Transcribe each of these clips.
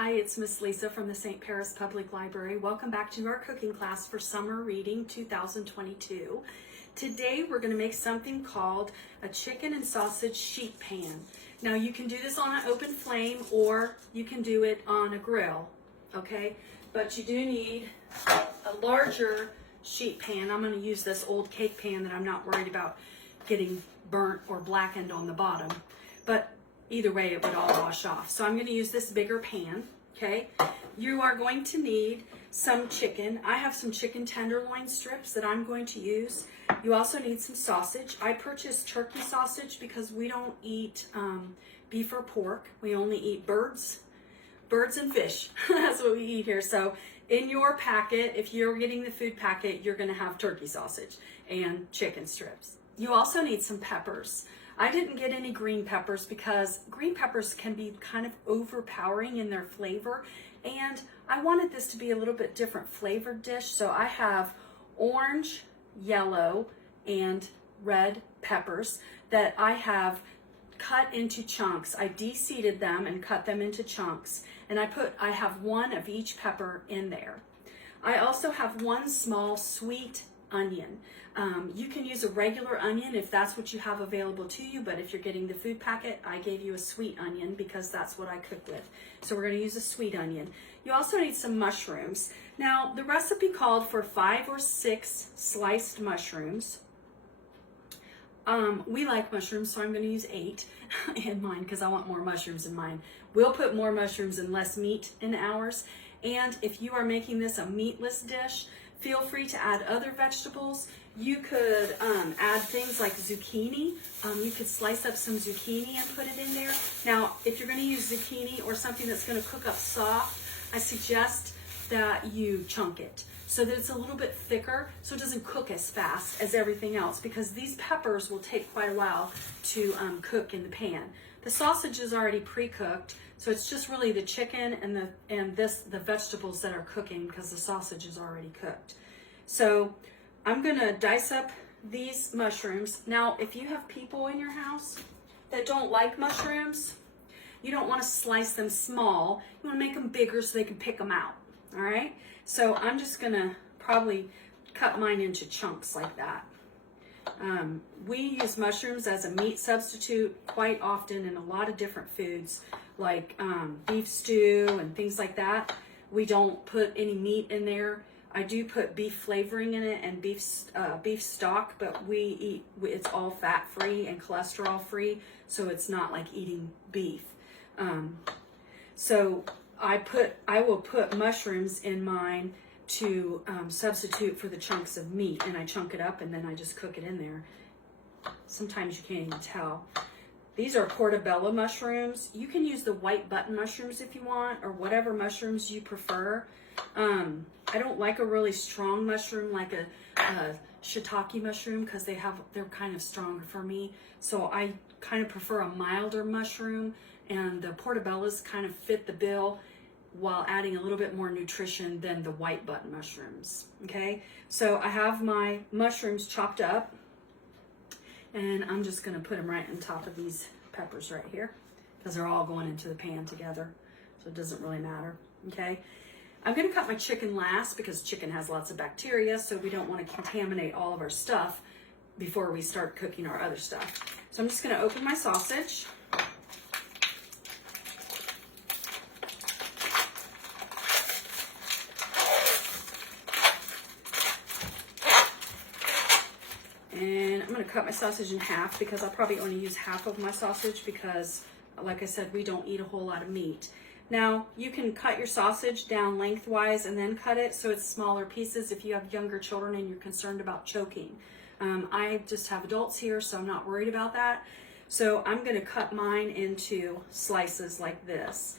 Hi, it's Miss Lisa from the St. Paris Public Library. Welcome back to our cooking class for summer reading 2022. Today we're going to make something called a chicken and sausage sheet pan. Now you can do this on an open flame or you can do it on a grill, okay? But you do need a larger sheet pan. I'm going to use this old cake pan that I'm not worried about getting burnt or blackened on the bottom. But either way, it would all wash off. So I'm going to use this bigger pan, okay? You are going to need some chicken. I have some chicken tenderloin strips that I'm going to use. You also need some sausage. I purchased turkey sausage because we don't eat beef or pork. We only eat birds and fish. That's what we eat here. So in your packet, if you're getting the food packet, you're going to have turkey sausage and chicken strips. You also need some peppers. I didn't get any green peppers because green peppers can be kind of overpowering in their flavor, and I wanted this to be a little bit different flavored dish, so I have orange, yellow, and red peppers that I have cut into chunks. I de-seeded them and cut them into chunks, and I have one of each pepper in there. I also have one small sweet onion. You can use a regular onion if that's what you have available to you, but if you're getting the food packet, I gave you a sweet onion because that's what I cook with. So we're going to use a sweet onion. You also need some mushrooms. Now, the recipe called for 5 or 6 sliced mushrooms. We like mushrooms, so I'm going to use 8 in mine because I want more mushrooms in mine. We'll put more mushrooms and less meat in ours. And if you are making this a meatless dish, feel free to add other vegetables. You could add things like zucchini. You could slice up some zucchini and put it in there. Now, if you're going to use zucchini or something that's going to cook up soft, I suggest that you chunk it so that it's a little bit thicker so it doesn't cook as fast as everything else, because these peppers will take quite a while to cook in the pan. The sausage is already pre-cooked, so it's just really the chicken and the vegetables that are cooking because the sausage is already cooked. So I'm gonna dice up these mushrooms. Now, if you have people in your house that don't like mushrooms, you don't want to slice them small. You want to make them bigger so they can pick them out. All right. So I'm just gonna probably cut mine into chunks like that. We use mushrooms as a meat substitute quite often in a lot of different foods, like beef stew and things like that. We don't put any meat in there. I do put beef flavoring in it and beef stock, but it's all fat-free and cholesterol-free, so it's not like eating beef. So I will put mushrooms in mine to substitute for the chunks of meat, and I chunk it up and then I just cook it in there. Sometimes you can't even tell. These are portobello mushrooms. You can use the white button mushrooms if you want, or whatever mushrooms you prefer. I don't like a really strong mushroom like a shiitake mushroom because they're kind of strong for me. So I kind of prefer a milder mushroom, and the portobellos kind of fit the bill while adding a little bit more nutrition than the white button mushrooms. Okay, so I have my mushrooms chopped up, and I'm just going to put them right on top of these peppers right here because they're all going into the pan together, so it doesn't really matter. Okay, I'm going to cut my chicken last because chicken has lots of bacteria, so we don't want to contaminate all of our stuff before we start cooking our other stuff. So I'm just going to open my sausage. And I'm going to cut my sausage in half because I'll probably only use half of my sausage because, like I said, we don't eat a whole lot of meat. Now, you can cut your sausage down lengthwise and then cut it so it's smaller pieces if you have younger children and you're concerned about choking. I just have adults here, so I'm not worried about that. So I'm going to cut mine into slices like this.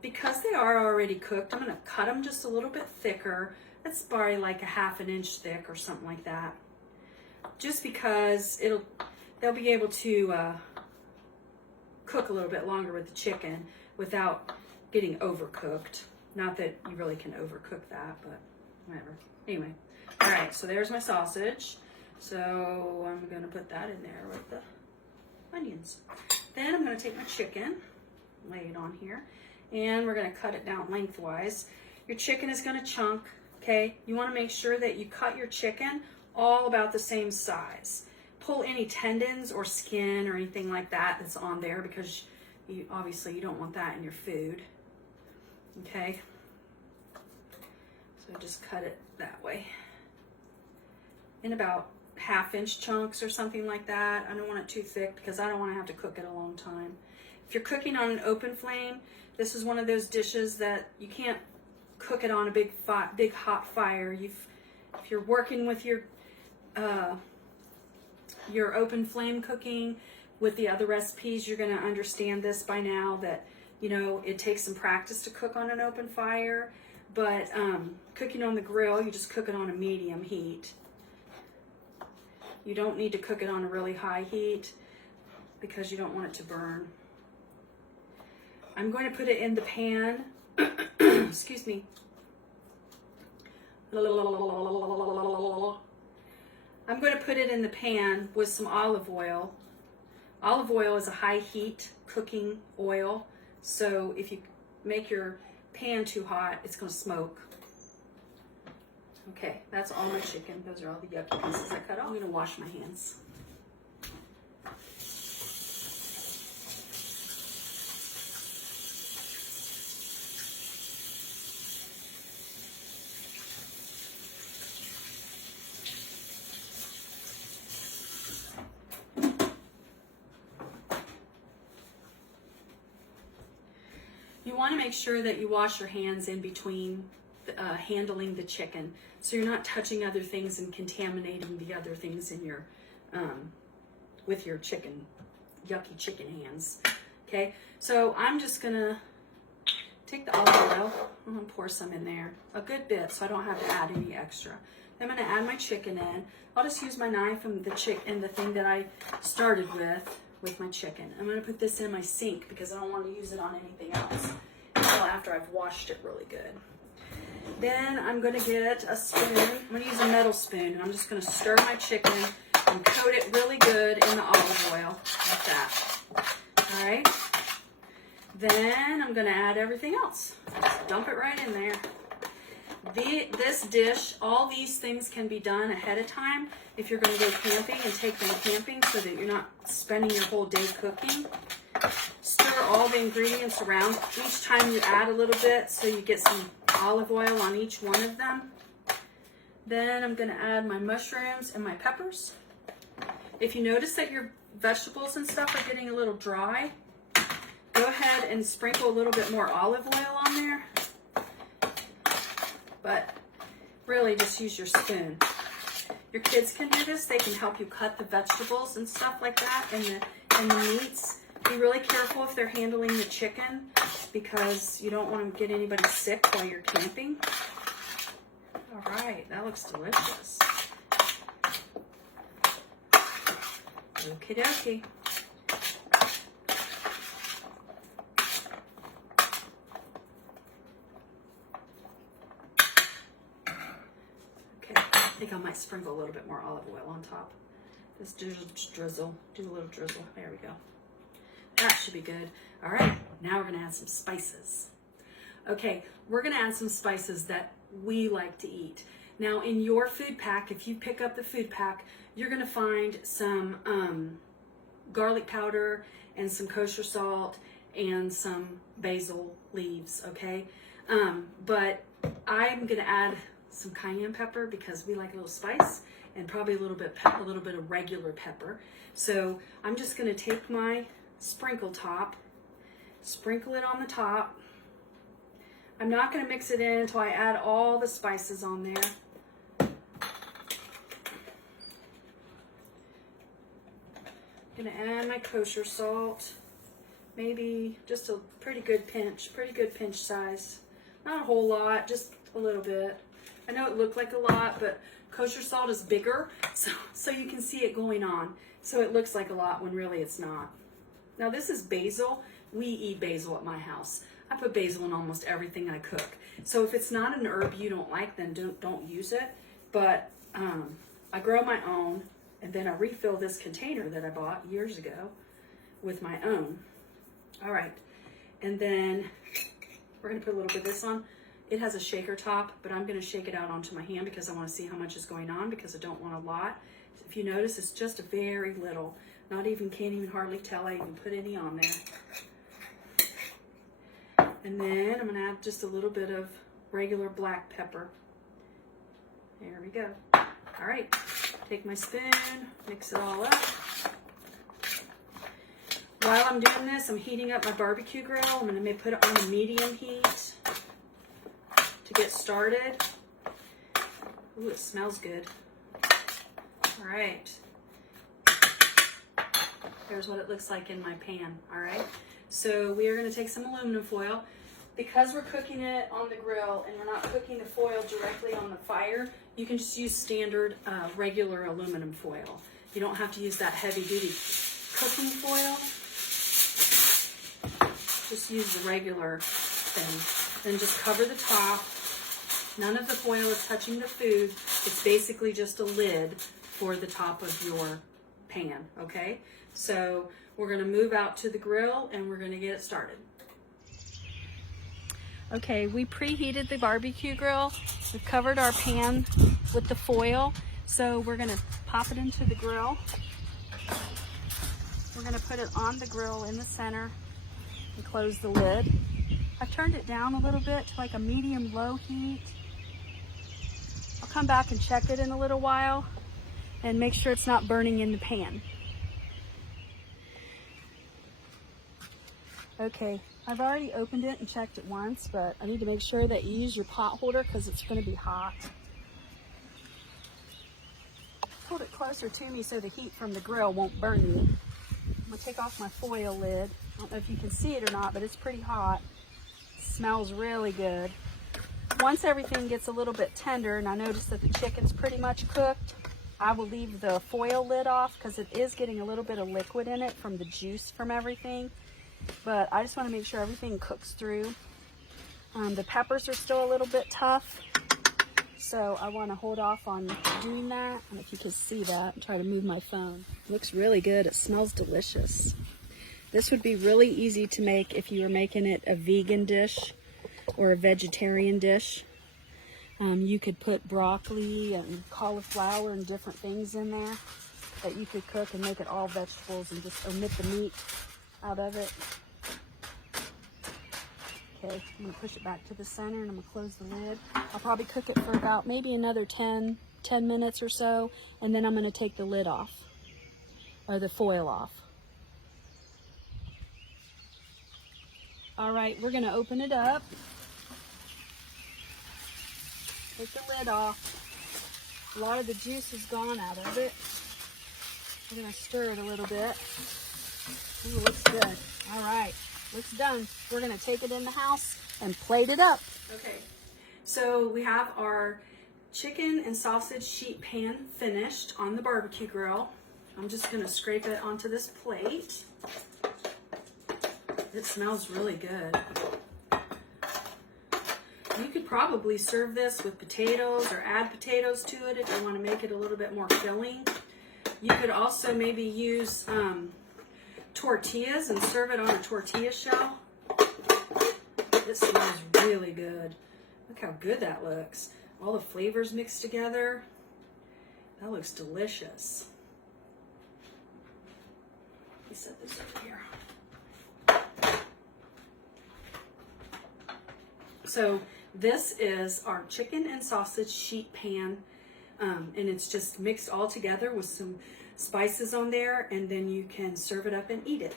Because they are already cooked, I'm going to cut them just a little bit thicker. That's probably like a ½ an inch thick or something like that. Just because they'll be able to cook a little bit longer with the chicken without getting overcooked. Not that you really can overcook that, but whatever. Anyway, all right, so there's my sausage. So I'm gonna put that in there with the onions. Then I'm gonna take my chicken, lay it on here, and we're gonna cut it down lengthwise. Your chicken is gonna chunk, okay? You wanna make sure that you cut your chicken all about the same size. Pull any tendons or skin or anything like that that's on there, because obviously you don't want that in your food, okay? So just cut it that way in about 1/2 inch chunks or something like that. I don't want it too thick because I don't want to have to cook it a long time. If you're cooking on an open flame, this is one of those dishes that you can't cook it on a big hot fire. If you're working with your open flame cooking with the other recipes, you're going to understand this by now, that you know it takes some practice to cook on an open fire. But cooking on the grill, you just cook it on a medium heat. You don't need to cook it on a really high heat because you don't want it to burn. I'm going to put it in the pan. Excuse me. I'm going to put it in the pan with some olive oil. Olive oil is a high heat cooking oil, so if you make your pan too hot, it's going to smoke. Okay, that's all my chicken. Those are all the yucky pieces I cut off. I'm going to wash my hands. You want to make sure that you wash your hands in between handling the chicken, so you're not touching other things and contaminating the other things in your with your chicken, yucky chicken hands. Okay, so I'm just gonna take the olive oil. I'm gonna pour some in there, a good bit, so I don't have to add any extra. I'm gonna add my chicken in. I'll just use my knife and the thing that I started with my chicken. I'm gonna put this in my sink because I don't want to use it on anything else until after I've washed it really good. Then I'm gonna get a spoon. I'm gonna use a metal spoon. I'm just gonna stir my chicken and coat it really good in the olive oil, like that. All right. Then I'm gonna add everything else. Just dump it right in there. This dish, all these things can be done ahead of time if you're going to go camping and take them camping, so that you're not spending your whole day cooking. Stir all the ingredients around. Each time you add a little bit, so you get some olive oil on each one of them. Then I'm going to add my mushrooms and my peppers. If you notice that your vegetables and stuff are getting a little dry, go ahead and sprinkle a little bit more olive oil on there. But really just use your spoon. Your kids can do this. They can help you cut the vegetables and stuff like that, and the meats. Be really careful if they're handling the chicken, because you don't want to get anybody sick while you're camping. All right, that looks delicious. Okie dokie. I think I might sprinkle a little bit more olive oil on top. Just drizzle, do a little drizzle. There we go. That should be good. All right, now we're gonna add some spices. Okay, we're gonna add some spices that we like to eat. Now in your food pack, if you pick up the food pack, you're gonna find some garlic powder and some kosher salt and some basil leaves, okay? But I'm gonna add some cayenne pepper because we like a little spice, and probably a little bit of regular pepper. So I'm just going to take my sprinkle top, sprinkle it on the top. I'm not going to mix it in until I add all the spices on there. I'm going to add my kosher salt, maybe just a pretty good pinch size. Not a whole lot, just a little bit. I know it looked like a lot, but kosher salt is bigger, so you can see it going on. So it looks like a lot when really it's not. Now this is basil. We eat basil at my house. I put basil in almost everything I cook. So if it's not an herb you don't like, then don't use it. But I grow my own, and then I refill this container that I bought years ago with my own. All right, and then We're gonna put a little bit of this on. It has a shaker top, but I'm gonna shake it out onto my hand because I wanna see how much is going on because I don't want a lot. If you notice, it's just a very little. Can't even hardly tell I even put any on there. And then I'm gonna add just a little bit of regular black pepper. There we go. All right, take my spoon, mix it all up. While I'm doing this, I'm heating up my barbecue grill. I'm gonna put it on a medium heat to get started. Ooh, it smells good. All right. Here's what it looks like in my pan, all right? So we are gonna take some aluminum foil. Because we're cooking it on the grill and we're not cooking the foil directly on the fire, you can just use standard regular aluminum foil. You don't have to use that heavy duty cooking foil. Just use the regular thing. Then just cover the top. None of the foil is touching the food. It's basically just a lid for the top of your pan, okay? So we're gonna move out to the grill and we're gonna get it started. Okay, we preheated the barbecue grill. We've covered our pan with the foil. So we're gonna pop it into the grill. We're gonna put it on the grill in the center and close the lid. I've turned it down a little bit to like a medium-low heat. I'll come back and check it in a little while and make sure it's not burning in the pan. Okay, I've already opened it and checked it once, but I need to make sure that you use your pot holder because it's going to be hot. Hold it closer to me so the heat from the grill won't burn me. I'm going to take off my foil lid. I don't know if you can see it or not, but it's pretty hot. It smells really good. Once everything gets a little bit tender and I notice that the chicken's pretty much cooked, I will leave the foil lid off because it is getting a little bit of liquid in it from the juice from everything. But I just want to make sure everything cooks through. The peppers are still a little bit tough, so I want to hold off on doing that. I don't know if you can see that. I'm trying to move my phone. It looks really good. It smells delicious. This would be really easy to make if you were making it a vegan dish or a vegetarian dish. You could put broccoli and cauliflower and different things in there that you could cook and make it all vegetables and just omit the meat out of it. Okay, I'm gonna push it back to the center and I'm gonna close the lid. I'll probably cook it for about maybe another 10 minutes or so, and then I'm gonna take the lid off, or the foil off. All right, we're gonna open it up. Take the lid off. A lot of the juice is gone out of it. We're gonna stir it a little bit. Ooh, looks good. All right, looks done. We're gonna take it in the house and plate it up. Okay, so we have our chicken and sausage sheet pan finished on the barbecue grill. I'm just gonna scrape it onto this plate. It smells really good. You could probably serve this with potatoes or add potatoes to it if you want to make it a little bit more filling. You could also maybe use tortillas and serve it on a tortilla shell. This smells really good. Look how good that looks. All the flavors mixed together. That looks delicious. Let me set this over here. So this is our chicken and sausage sheet pan, and it's just mixed all together with some spices on there, and then you can serve it up and eat it.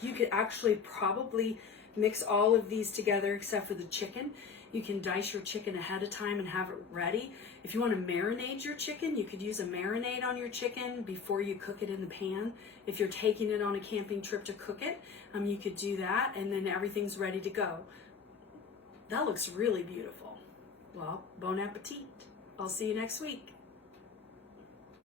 You could actually probably mix all of these together except for the chicken. You can dice your chicken ahead of time and have it ready. If you want to marinate your chicken, you could use a marinade on your chicken before you cook it in the pan. If you're taking it on a camping trip to cook it, you could do that, and then everything's ready to go. That looks really beautiful. Well, bon appetit. I'll see you next week.